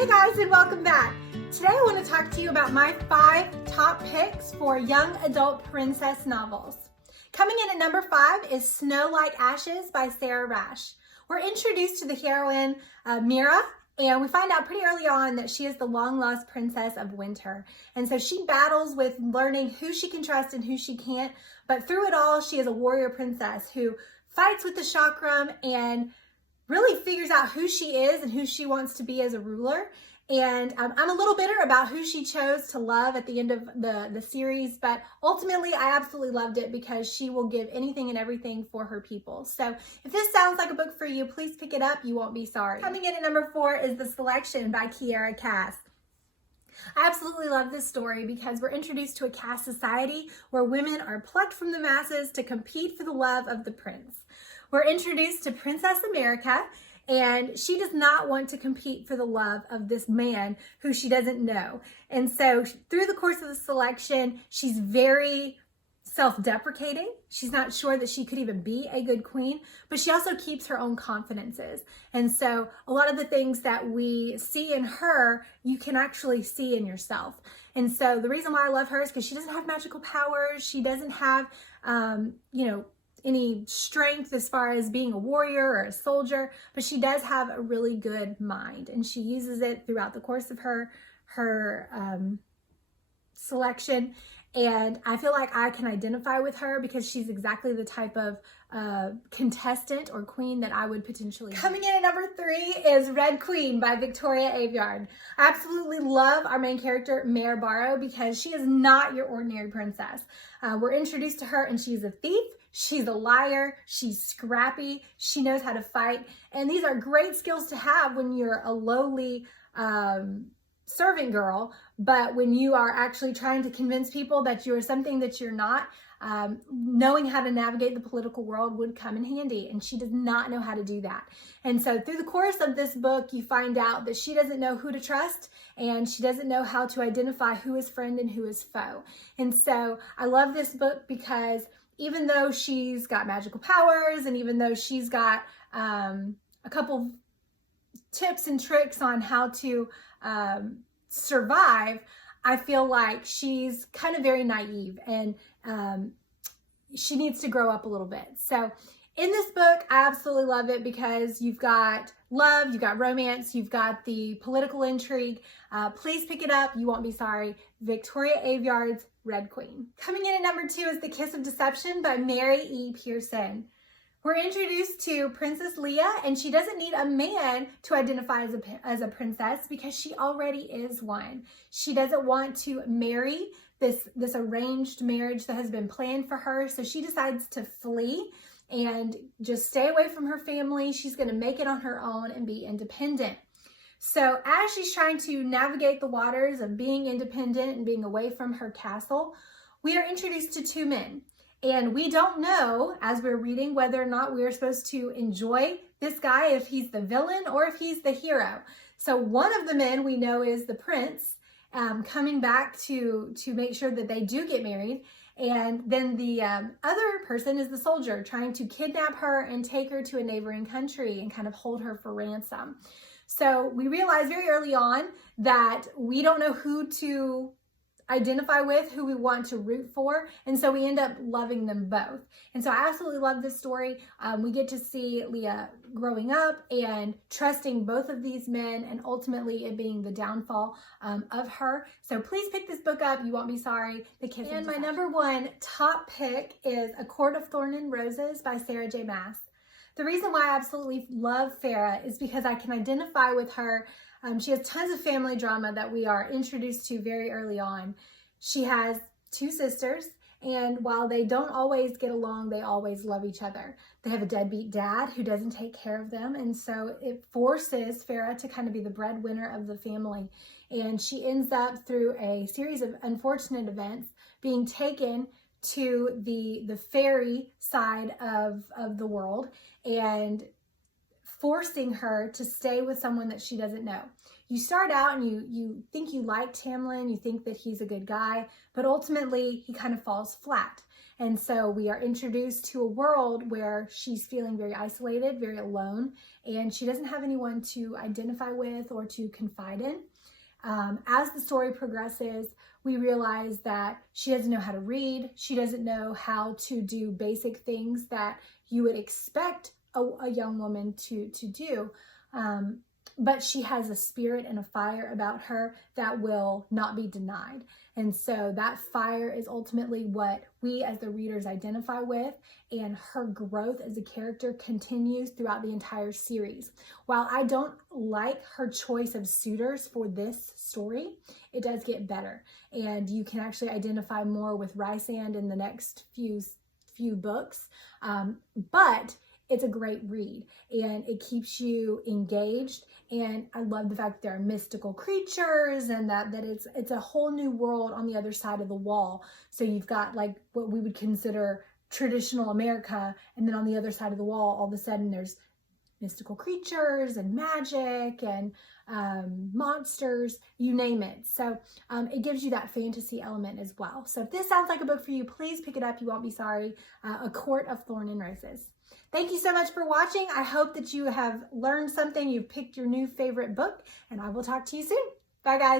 Hey guys, and welcome back. Today I want to talk to you about my 5 top picks for young adult princess novels. Coming in at number 5 is Snow Like Ashes by Sarah Rash. We're introduced to the heroine, Mira, and we find out pretty early on that she is the long-lost princess of winter. And so she battles with learning who she can trust and who she can't, but through it all, she is a warrior princess who fights with the chakram and really figures out who she is and who she wants to be as a ruler. And I'm a little bitter about who she chose to love at the end of the series, but ultimately I absolutely loved it because she will give anything and everything for her people. So if this sounds like a book for you, please pick it up. You won't be sorry. Coming in at number 4 is The Selection by Kiera Cass. I absolutely love this story because we're introduced to a caste society where women are plucked from the masses to compete for the love of the prince. We're introduced to Princess America, and she does not want to compete for the love of this man who she doesn't know. And so through the course of the selection, she's very self-deprecating. She's not sure that she could even be a good queen, but she also keeps her own confidences. And so a lot of the things that we see in her, you can actually see in yourself. And so the reason why I love her is because she doesn't have magical powers. She doesn't have, any strength as far as being a warrior or a soldier, but she does have a really good mind, and she uses it throughout the course of her selection. And I feel like I can identify with her because she's exactly the type of contestant or queen that I would potentially be. Coming in at number 3 is Red Queen by Victoria Aveyard. I absolutely love our main character, Mare Barrow, because she is not your ordinary princess. We're introduced to her and she's a thief. She's a liar, she's scrappy, she knows how to fight, and these are great skills to have when you're a lowly servant girl, but when you are actually trying to convince people that you're something that you're not, knowing how to navigate the political world would come in handy, and she does not know how to do that. And so through the course of this book, you find out that she doesn't know who to trust, and she doesn't know how to identify who is friend and who is foe. And so I love this book because even though she's got magical powers and even though she's got a couple tips and tricks on how to survive, I feel like she's kind of very naive and she needs to grow up a little bit. So in this book, I absolutely love it because you've got love, you've got romance, you've got the political intrigue. Please pick it up. You won't be sorry. Victoria Aveyard's Red Queen. Coming in at number 2 is The Kiss of Deception by Mary E. Pearson. We're introduced to Princess Leia, and she doesn't need a man to identify as a princess because she already is one. She doesn't want to marry this arranged marriage that has been planned for her, so she decides to flee and just stay away from her family. She's going to make it on her own and be independent. So as she's trying to navigate the waters of being independent and being away from her castle, we are introduced to 2 men. And we don't know, as we're reading, whether or not we are supposed to enjoy this guy, if he's the villain or if he's the hero. So one of the men we know is the prince, coming back to make sure that they do get married. And then the other person is the soldier, trying to kidnap her and take her to a neighboring country and kind of hold her for ransom. So we realize very early on that we don't know who to identify with, who we want to root for, and so we end up loving them both. And so I absolutely love this story. We get to see Leia growing up and trusting both of these men, and ultimately it being the downfall of her. So please pick this book up. You won't be sorry. The Kiss of Deception. And my number 1 top pick is A Court of Thorn and Roses by Sarah J. Maas. The reason why I absolutely love Farah is because I can identify with her. She has tons of family drama that we are introduced to very early on. She has 2 sisters, and while they don't always get along, they always love each other. They have a deadbeat dad who doesn't take care of them, and so it forces Farah to kind of be the breadwinner of the family. And she ends up, through a series of unfortunate events, being taken to the fairy side of the world and forcing her to stay with someone that she doesn't know. You start out and you think you like Tamlin, you think that he's a good guy, but ultimately he kind of falls flat. And so we are introduced to a world where she's feeling very isolated, very alone, and she doesn't have anyone to identify with or to confide in. As the story progresses, we realize that she doesn't know how to read. She doesn't know how to do basic things that you would expect a young woman to do. But she has a spirit and a fire about her that will not be denied. And so that fire is ultimately what we as the readers identify with, and her growth as a character continues throughout the entire series. While I don't like her choice of suitors for this story, it does get better. And you can actually identify more with Rysand in the next few books. But it's a great read and it keeps you engaged. And I love the fact that there are mystical creatures and that it's a whole new world on the other side of the wall. So you've got like what we would consider traditional America, and then on the other side of the wall, all of a sudden there's mystical creatures and magic and monsters, you name it. So it gives you that fantasy element as well. So if this sounds like a book for you, please pick it up. You won't be sorry. A Court of Thorn and Roses. Thank you so much for watching. I hope that you have learned something. You've picked your new favorite book, and I will talk to you soon. Bye, guys.